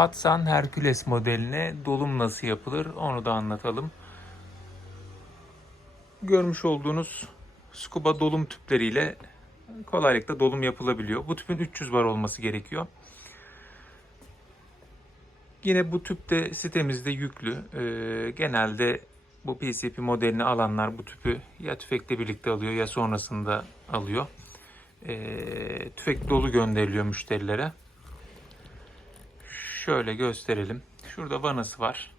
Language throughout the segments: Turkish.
Hatsan Hercules modeline dolum nasıl yapılır onu da anlatalım. Görmüş olduğunuz scuba dolum tüpleriyle kolaylıkla dolum yapılabiliyor. Bu tüpün 300 bar olması gerekiyor. Yine bu tüp de sitemizde yüklü. Ee, genelde bu PCP modelini alanlar bu tüpü ya tüfekle birlikte alıyor ya sonrasında alıyor. Ee, tüfek dolu gönderiliyor müşterilere. Şöyle gösterelim. Şurada vanası var.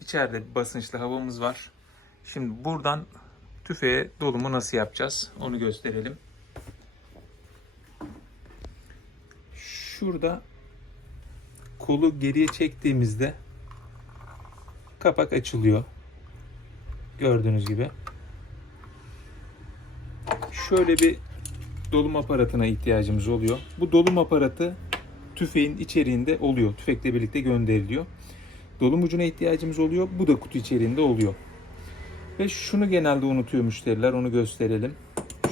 İçeride basınçlı havamız var. Şimdi buradan tüfeğe dolumu nasıl yapacağız? Onu gösterelim. Şurada kolu geriye çektiğimizde kapak açılıyor. Gördüğünüz gibi. Şöyle bir dolum aparatına ihtiyacımız oluyor. Bu dolum aparatı tüfeğin içeriğinde oluyor. Tüfekle birlikte gönderiliyor. Dolum ucuna ihtiyacımız oluyor. Bu da kutu içeriğinde oluyor. Ve şunu genelde unutuyor müşteriler. Onu gösterelim.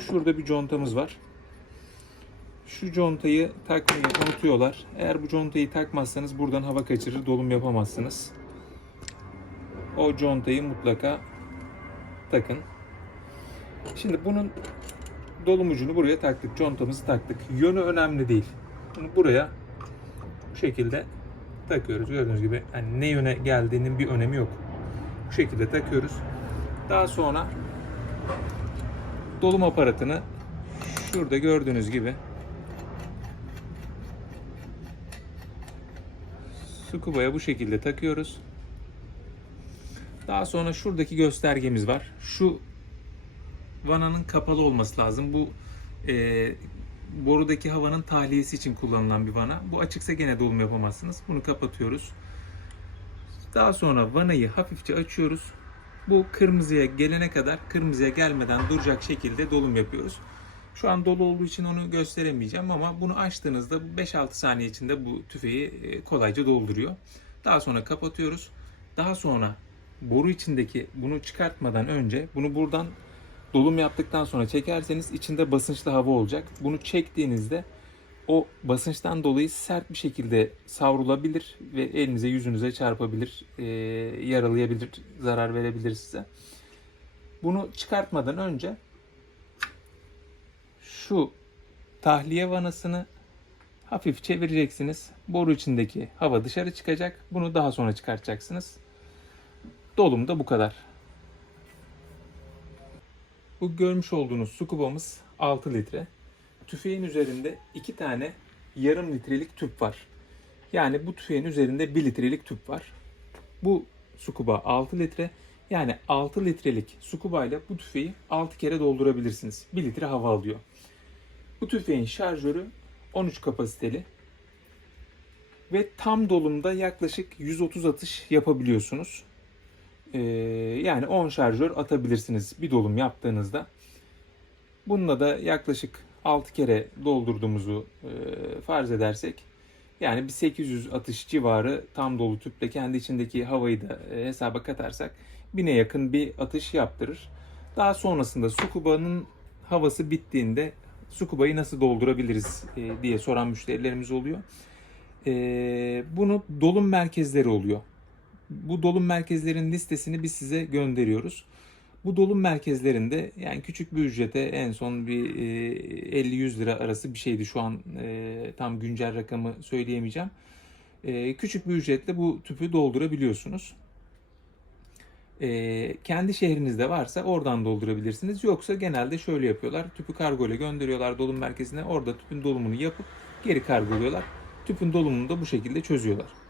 Şurada bir contamız var. Şu contayı takmayı unutuyorlar. Eğer bu contayı takmazsanız buradan hava kaçırır, dolum yapamazsınız. O contayı mutlaka takın. Şimdi bunun dolum ucunu buraya taktık. Contamızı taktık. Yönü önemli değil. Bunu buraya bu şekilde takıyoruz. Gördüğünüz gibi yani ne yöne geldiğinin bir önemi yok. Bu şekilde takıyoruz. Daha sonra dolum aparatını şurada gördüğünüz gibi Scuba'ya bu şekilde takıyoruz. Daha sonra şuradaki göstergemiz var. Şu vananın kapalı olması lazım. Bu e, borudaki havanın tahliyesi için kullanılan bir vana. Bu açıksa gene dolum yapamazsınız. Bunu kapatıyoruz. Daha sonra vanayı hafifçe açıyoruz. Bu kırmızıya gelene kadar kırmızıya gelmeden duracak şekilde dolum yapıyoruz. Şu an dolu olduğu için onu gösteremeyeceğim ama bunu açtığınızda 5-6 saniye içinde bu tüfeği e, kolayca dolduruyor. Daha sonra kapatıyoruz. Daha sonra boru içindeki bunu çıkartmadan önce bunu buradan dolum yaptıktan sonra çekerseniz içinde basınçlı hava olacak. Bunu çektiğinizde o basınçtan dolayı sert bir şekilde savrulabilir ve elinize yüzünüze çarpabilir, e, yaralayabilir, zarar verebilir size. Bunu çıkartmadan önce şu tahliye vanasını hafif çevireceksiniz. Boru içindeki hava dışarı çıkacak. Bunu daha sonra çıkartacaksınız. Dolum da bu kadar. Bu görmüş olduğunuz su kubamız 6 litre. Tüfeğin üzerinde 2 tane yarım litrelik tüp var. Yani bu tüfeğin üzerinde 1 litrelik tüp var. Bu su kuba 6 litre. Yani 6 litrelik su kubayla bu tüfeği 6 kere doldurabilirsiniz. 1 litre hava alıyor. Bu tüfeğin şarjörü 13 kapasiteli ve tam dolumda yaklaşık 130 atış yapabiliyorsunuz. Ee, yani 10 şarjör atabilirsiniz bir dolum yaptığınızda. Bununla da yaklaşık 6 kere doldurduğumuzu e, farz edersek yani bir 800 atış civarı tam dolu tüple kendi içindeki havayı da e, hesaba katarsak bine yakın bir atış yaptırır. Daha sonrasında Sukuba'nın havası bittiğinde Sukuba'yı nasıl doldurabiliriz e, diye soran müşterilerimiz oluyor. Bunu dolum merkezleri oluyor. Bu dolum merkezlerinin listesini biz size gönderiyoruz. Bu dolum merkezlerinde yani küçük bir ücrete en son bir e, 50-100 lira arası bir şeydi şu an e, tam güncel rakamı söyleyemeyeceğim. E, küçük bir ücretle bu tüpü doldurabiliyorsunuz. E, kendi şehrinizde varsa oradan doldurabilirsiniz. Yoksa genelde şöyle yapıyorlar. Tüpü kargo ile gönderiyorlar dolum merkezine. Orada tüpün dolumunu yapıp geri kargoluyorlar. Tüpün dolumunu da bu şekilde çözüyorlar.